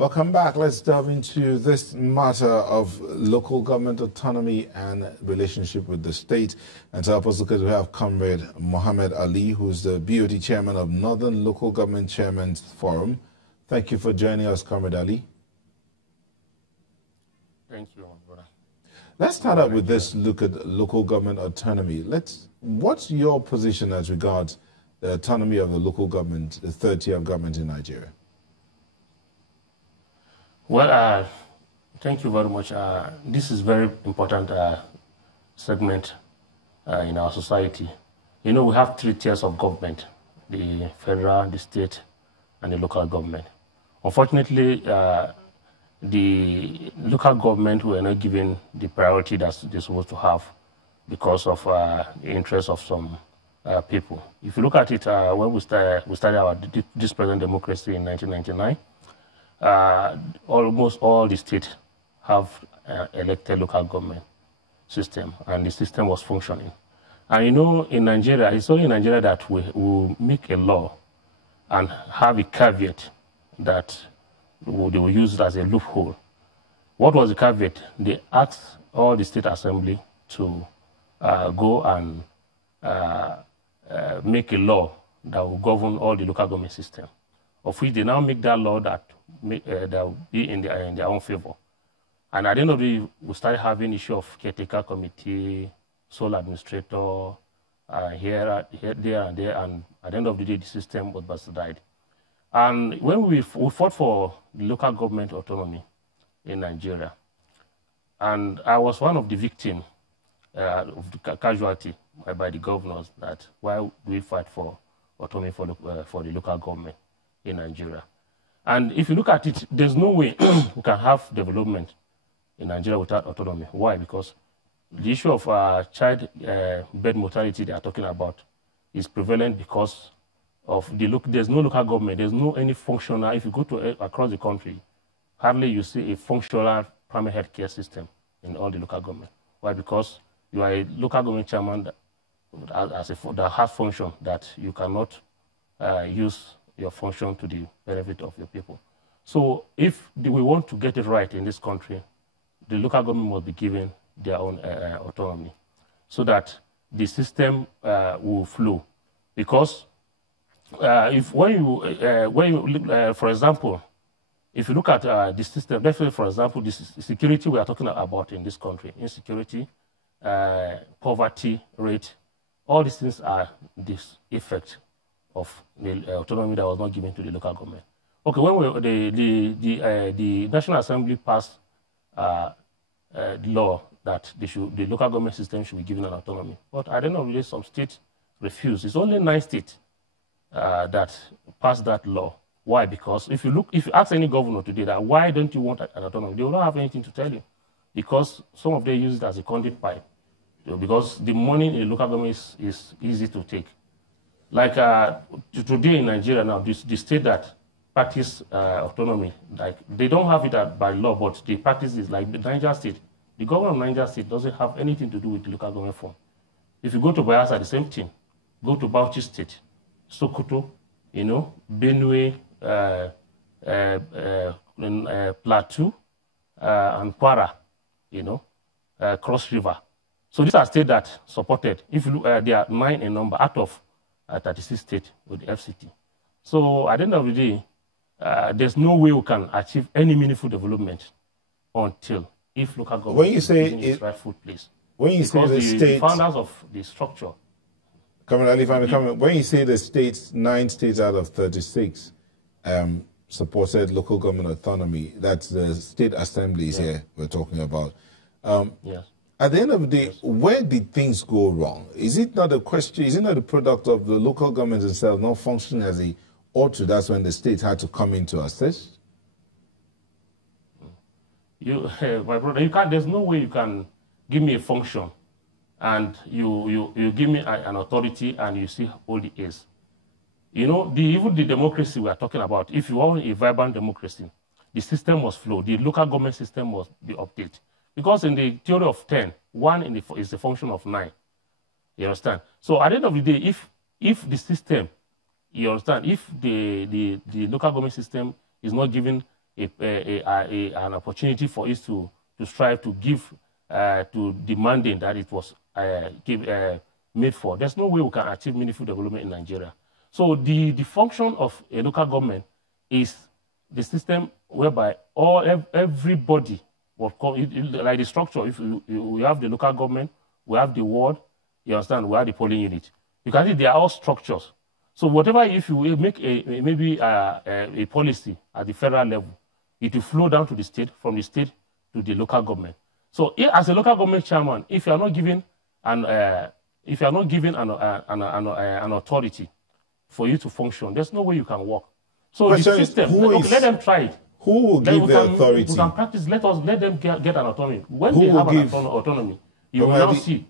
Welcome back. Let's delve into this matter of local government autonomy and relationship with the state. And to help us look at it, we have Comrade Mohammed Ali, who's the BOD chairman of Northern Local Government Chairman's Forum. Thank you for joining us, Comrade Ali. Thank you, brother. Let's start out with this look at local government autonomy. What's your position as regards the autonomy of the local government, the third tier of government in Nigeria? Well, thank you very much. This is very important segment in our society. You know, we have three tiers of government: the federal, the state, and the local government. Unfortunately, the local government were not given the priority that they're supposed to have because of the interests of some people. If you look at it, when we started our this present democracy in 1999, almost all the states have elected local government system, and the system was functioning. And you know, in Nigeria, it's only in Nigeria that we will make a law and have a caveat that they will use it as a loophole. What was the caveat? They asked all the state assembly to go and make a law that will govern all the local government system, of which they now make that law that will be in their own favor. And at the end of the day, we started having issue of caretaker committee, sole administrator, here, there, and there, and at the end of the day, the system was bastardized. And when we fought for the local government autonomy in Nigeria, and I was one of the victims of the casualty by the governors, that why do we fight for autonomy for the local government in Nigeria. And if you look at it, there's no way we can have development in Nigeria without autonomy. Why? Because the issue of child birth mortality they are talking about is prevalent because of there's no local government, there's no any functional. If you go to across the country, hardly you see a functional primary health care system in all the local government. Why? Because you are a local government chairman that has function that you cannot use your function to the benefit of your people. So if we want to get it right in this country, the local government must be given their own autonomy so that the system will flow. Because when you look, for example, if you look at the system, definitely, for example, the security we are talking about in this country, insecurity, poverty rate, all these things are this effect of the autonomy that was not given to the local government. Okay, when the National Assembly passed law that the local government system should be given an autonomy, but at the end of the day, some states refused. It's only 9 states that passed that law. Why? Because if you ask any governor today that why don't you want an autonomy, they will not have anything to tell you, because some of them use it as a conduit pipe, because the money in the local government is easy to take. Like today in Nigeria now, the state that practice autonomy, like they don't have it by law, but they practice it, like the Niger State. The government of Niger State doesn't have anything to do with the local government form. If you go to Bayelsa, the same thing. Go to Bauchi State, Sokoto, you know, Benue, Plateau, and Kwara, you know, Cross River. So these are states that supported. If you look, they are 9 in number out of 36 states with the FCT. So at the end of the day, there's no way we can achieve any meaningful development until if local government is in its rightful place. When you say the founders of the structure. When you say the states, 9 states out of 36 supported local government autonomy, that's the state assemblies here we're talking about. Yes. At the end of the day, where did things go wrong? Is it not a question, is it not a product of the local government itself not functioning as they ought to? That's when the state had to come in to assist? My brother, there's no way you can give me a function and you give me an authority and you see all the A's. You know, even the democracy we are talking about, if you want a vibrant democracy, the system must flow. The local government system must be updated. Because in the theory of 10, 1 is the function of 9. You understand? So at the end of the day, if the system, you understand, if the local government system is not given an opportunity for it to strive to give to the mandate that it was made for. There's no way we can achieve meaningful development in Nigeria. So the function of a local government is the system whereby everybody will come, like the structure. If we have the local government, we have the ward, you understand, we have the polling unit. You can see they are all structures. So whatever, if you make maybe a policy at the federal level, it will flow down to the state, from the state to the local government. So as a local government chairman, if you are not given an authority for you to function, there's no way you can work. So the system, let them try it. Who will give the authority? We can practice. Let them get an autonomy. When they have an autonomy, you will now see.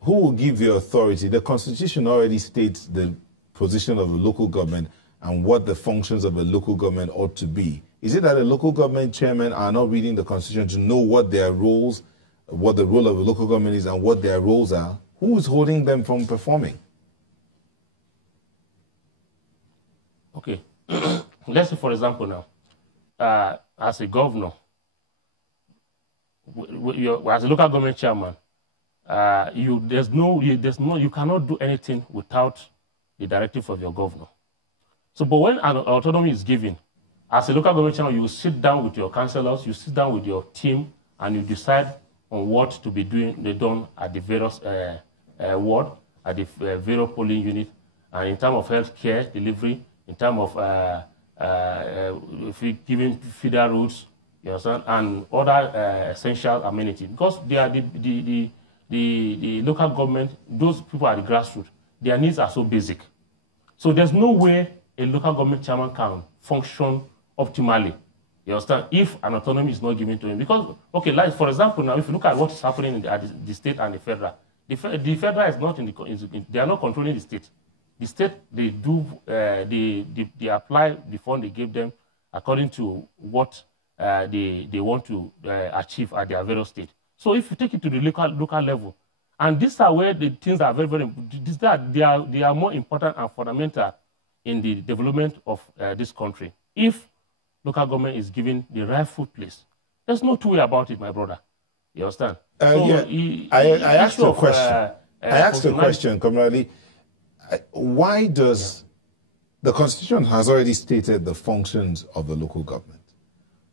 Who will give the authority? The Constitution already states the position of the local government and what the functions of a local government ought to be. Is it that the local government chairmen are not reading the Constitution to know what their roles, what the role of a local government is and what their roles are? Who is holding them from performing? Okay. Let's say, for example, now, as a governor, as a local government chairman, you cannot do anything without the directive of your governor. So, but when an autonomy is given, as a local government chairman, you sit down with your councillors, you sit down with your team, and you decide on what to be done at the various ward, at the various polling unit, and in terms of health care delivery, in terms of giving feeder routes, you understand, and other essential amenities, because they are the local government, those people at the grassroots, their needs are so basic. So there's no way a local government chairman can function optimally, you understand, if an autonomy is not given to him. Because, okay, like for example, now if you look at what is happening at the state and the federal, the federal is not they are not controlling the state. The state, they apply the fund they give them according to what they want to achieve at their various state. So if you take it to the local level, and these are where the things are very, very, they are more important and fundamental in the development of this country. If local government is given the rightful place, there's no two way about it, my brother. You understand? I asked a question. I asked a question, Comrade. Why does the Constitution has already stated the functions of the local government?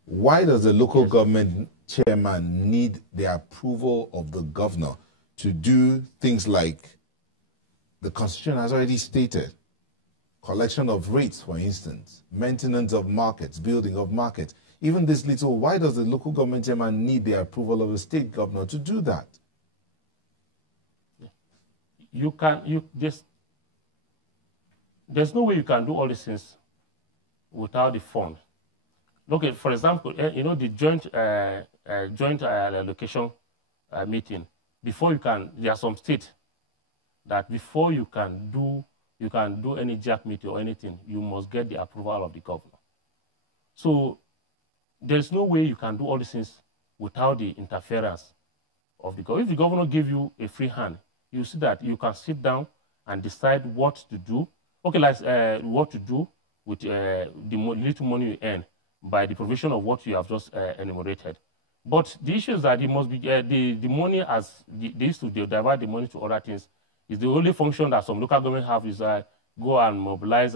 Why does the local government chairman need the approval of the governor to do things like the Constitution has already stated? Collection of rates, for instance, maintenance of markets, building of markets. Even this little, why does the local government chairman need the approval of the state governor to do that? There's no way you can do all these things without the fund. Look at, for example, the joint allocation meeting. Before you can, there are some states that before you can do any jack meeting or anything, you must get the approval of the governor. So there's no way you can do all these things without the interference of the governor. If the governor gives you a free hand, you see that you can sit down and decide what to do. Okay, like what to do with the little money you earn by the provision of what you have just enumerated. But the issue is that it must be the money, as they used to divide the money to other things, is the only function that some local government have is go and mobilize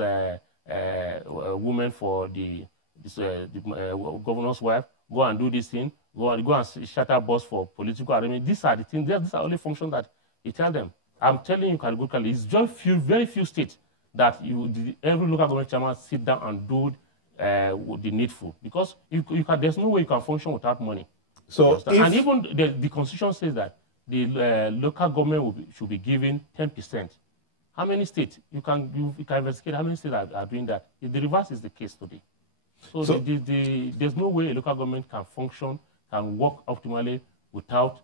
women for the governor's wife, go and do this thing, go and shatter bus for political arrangement. These are the things. These are only functions that you tell them. I'm telling you categorically, it's just very few states that every local government chairman sit down and do the needful, because there's no way you can function without money. So, and even the Constitution says that the local government should be given 10%. How many states you can investigate? How many states are doing that? The reverse is the case today. So there's no way a local government can function, can work optimally without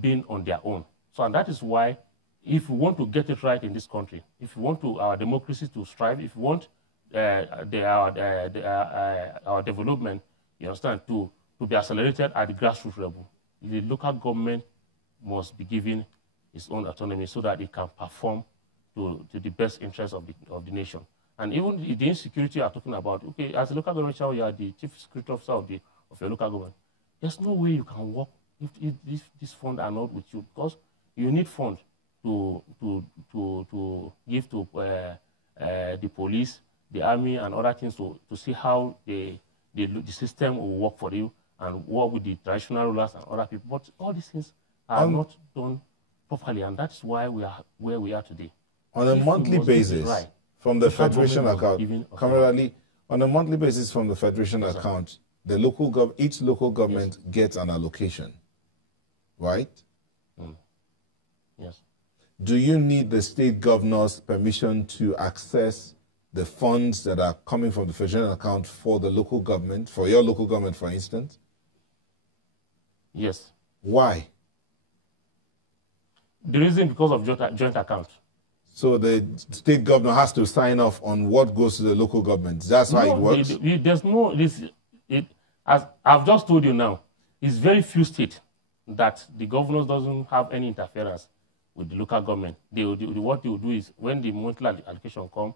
being on their own. So, and that is why, if we want to get it right in this country, if we want our democracy to strive, if we want our development, you understand, to be accelerated at the grassroots level, the local government must be given its own autonomy so that it can perform to the best interest of the nation. And even the insecurity you are talking about, okay, as a local government chairman, you are the chief security officer of your local government. There's no way you can work if these funds are not with you, because you need funds to give to the police, the army, and other things to see how the system will work for you and work with the traditional rulers and other people. But all these things are not done properly, and that's why we are where we are today. On a monthly basis, from the Federation account, currently, on a monthly basis from the Federation account, the each local government gets an allocation, right? Yes. Do you need the state governor's permission to access the funds that are coming from the Federation account for the local government, for your local government, for instance? Yes. Why? The reason because of joint account. So the state governor has to sign off on what goes to the local government. That's how it works? There's no, as I've just told you now, it's very few states that the governors doesn't have any interference with the local government. What they will do is, when the monthly allocation comes,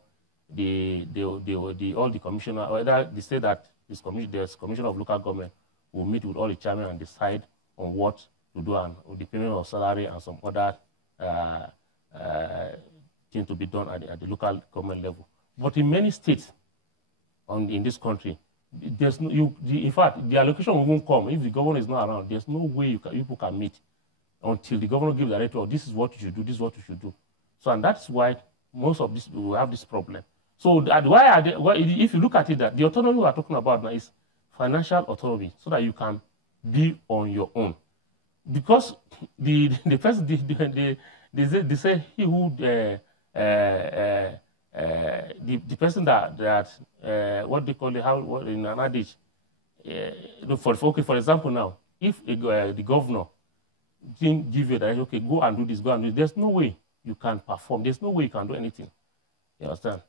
all the commissioner, whether they say that there's commissioner of local government will meet with all the chairmen and decide on what to do, and the payment of salary and some other thing to be done at the local government level. But in many states in this country, there's no, in fact, the allocation won't come if the governor is not around. There's no way people can meet until the governor gives the directive, oh, this is what you should do, this is what you should do. So, and that's why most of this will have this problem. So, if you look at it, that the autonomy we are talking about now is financial autonomy, so that you can be on your own. Because the person, they say he who the person that what they call it, how in an adage, for example, now if the governor didn't give you that, okay, go and do this, there's no way you can perform. There's no way you can do anything. You understand?